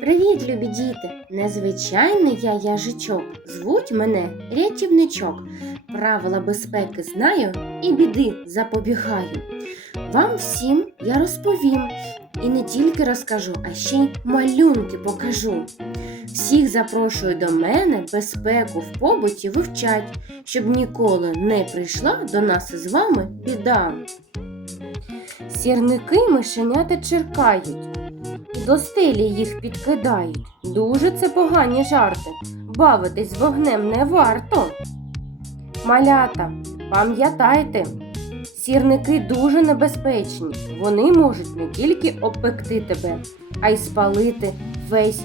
Привіт, любі діти! Незвичайний я яжичок. Звуть мене рятівничок. Правила безпеки знаю і біди запобігаю. Вам всім я розповім і не тільки розкажу, а ще й малюнки покажу. Всіх запрошую до мене безпеку в побуті вивчать, щоб ніколи не прийшла до нас із вами біда. Сірники мишенята черкають, до стелі їх підкидають. Дуже це погані жарти. Бавитись вогнем не варто. Малята, пам'ятайте, сірники дуже небезпечні. Вони можуть не тільки обпекти тебе, а й спалити весь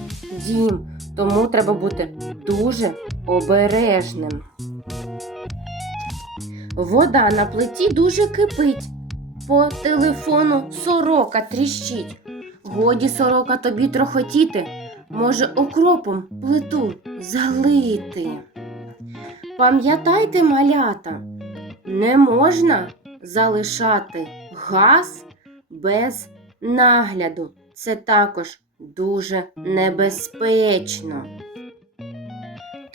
дім. Тому треба бути дуже обережним. Вода на плиті дуже кипить. По телефону сорока тріщить. Годі сорока тобі трохотіти, може окропом плиту залити. Пам'ятайте, малята, не можна залишати газ без нагляду. Це також дуже небезпечно.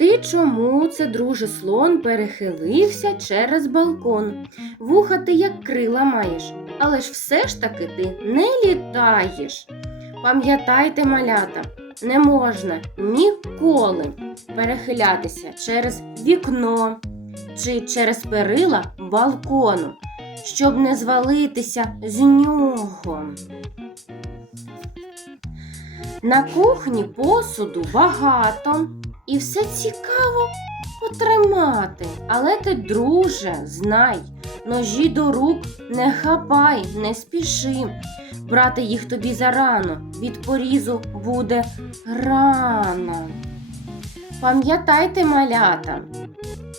Ти чому це, друже, слон перехилився через балкон? Вуха ти як крила маєш, але ж все ж таки ти не літаєш. Пам'ятайте, малята, не можна ніколи перехилятися через вікно чи через перила балкону, щоб не звалитися з нього. На кухні посуду багато і все цікаво потримати. Але ти, друже, знай, ножі до рук не хапай, не спіши. Брати їх тобі зарано, від порізу буде рана. Пам'ятайте, малята,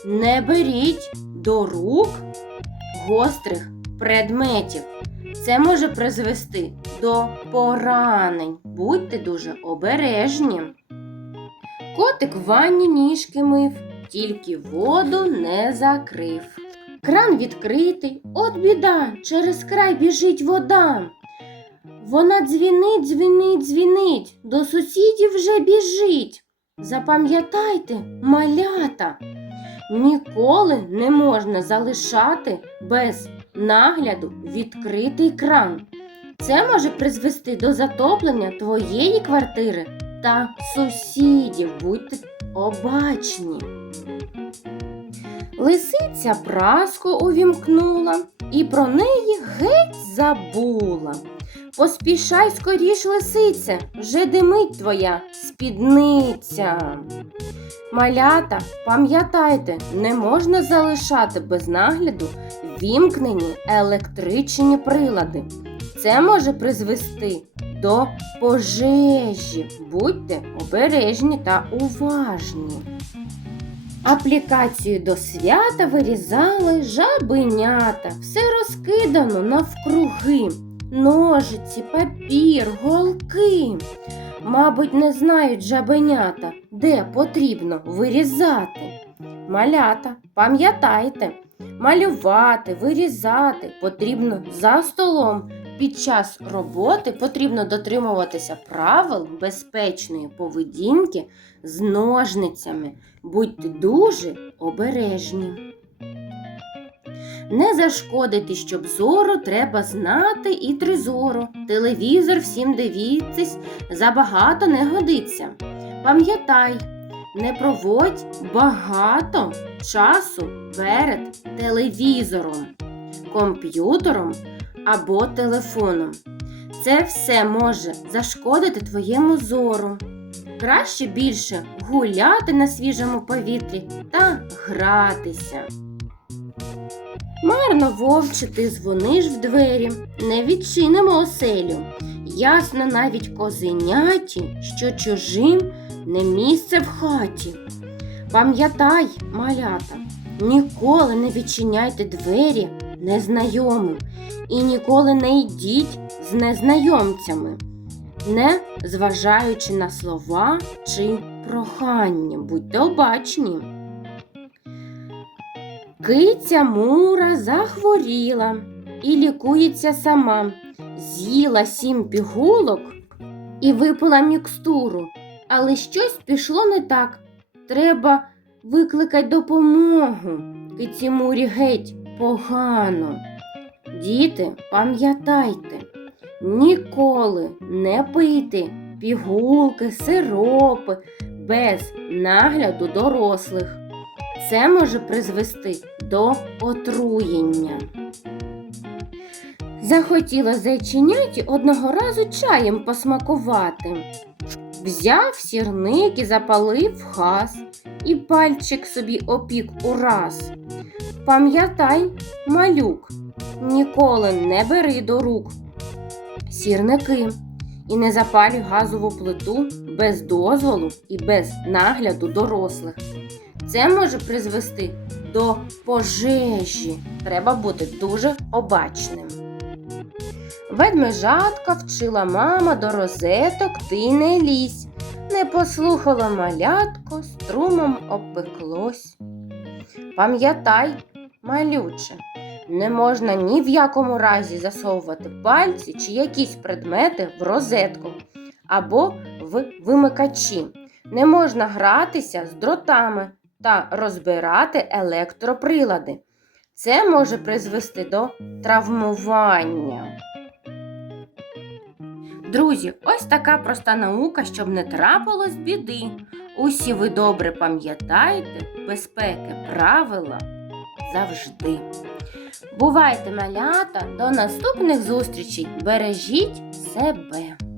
не беріть до рук гострих предметів. Це може призвести до поранень. Будьте дуже обережні. Котик в ванні ніжки мив, тільки воду не закрив. Кран відкритий, от біда, через край біжить вода. Вона дзвінить, дзвінить, дзвінить, до сусідів вже біжить. Запам'ятайте, малята, ніколи не можна залишати без нагляду відкритий кран. Це може призвести до затоплення твоєї квартири та сусідів. Будьте обачні. Лисиця праску увімкнула і про неї геть забула. Поспішай скоріш, лисиця, вже димить твоя спідниця. Малята, пам'ятайте, не можна залишати без нагляду вімкнені електричні прилади. Це може призвести до пожежі. Будьте обережні та уважні. Аплікацію до свята вирізали жабенята, все розкидано навкруги, ножиці, папір, голки. Мабуть, не знають жабенята, де потрібно вирізати. Малята, пам'ятайте, малювати, вирізати потрібно за столом. Під час роботи потрібно дотримуватися правил безпечної поведінки з ножницями. Будьте дуже обережні. Не зашкодити, щоб зору треба знати і тризору. Телевізор всім дивіться, забагато не годиться. Пам'ятай, не проводь багато часу перед телевізором, комп'ютером або телефоном. Це все може зашкодити твоєму зору. Краще більше гуляти на свіжому повітрі та гратися. Марно вовче, ти дзвониш в двері, не відчинимо оселю. Ясно навіть козеняті, що чужим не місце в хаті. Пам'ятай, малята, ніколи не відчиняйте двері незнайомим і ніколи не йдіть з незнайомцями, не зважаючи на слова чи прохання. Будьте обачні. Киця Мура захворіла і лікується сама. з'їла сім пігулок і випила мікстуру, але щось пішло не так. Треба викликати допомогу. Киці Мурі геть погано. Діти, пам'ятайте, ніколи не пийте пігулки, сиропи без нагляду дорослих. Це може призвести до отруєння. Захотіла зайченяті одного разу чаєм посмакувати. Взяв сірник і запалив хас, і пальчик собі опік ураз. Пам'ятай, малюк, ніколи не бери до рук сірники і не запалюй газову плиту без дозволу і без нагляду дорослих. Це може призвести до пожежі. Треба бути дуже обачним. Ведмежатка вчила мама до розеток ти не лізь. Не послухала малятко, струмом обпеклось. Пам'ятай, малюче, не можна ні в якому разі засовувати пальці чи якісь предмети в розетку або в вимикачі. Не можна гратися з дротами та розбирати електроприлади. Це може призвести до травмування. Друзі, ось така проста наука, щоб не трапилось біди. Усі ви добре пам'ятаєте, безпеки правила завжди. Бувайте, малята, до наступних зустрічей. Бережіть себе.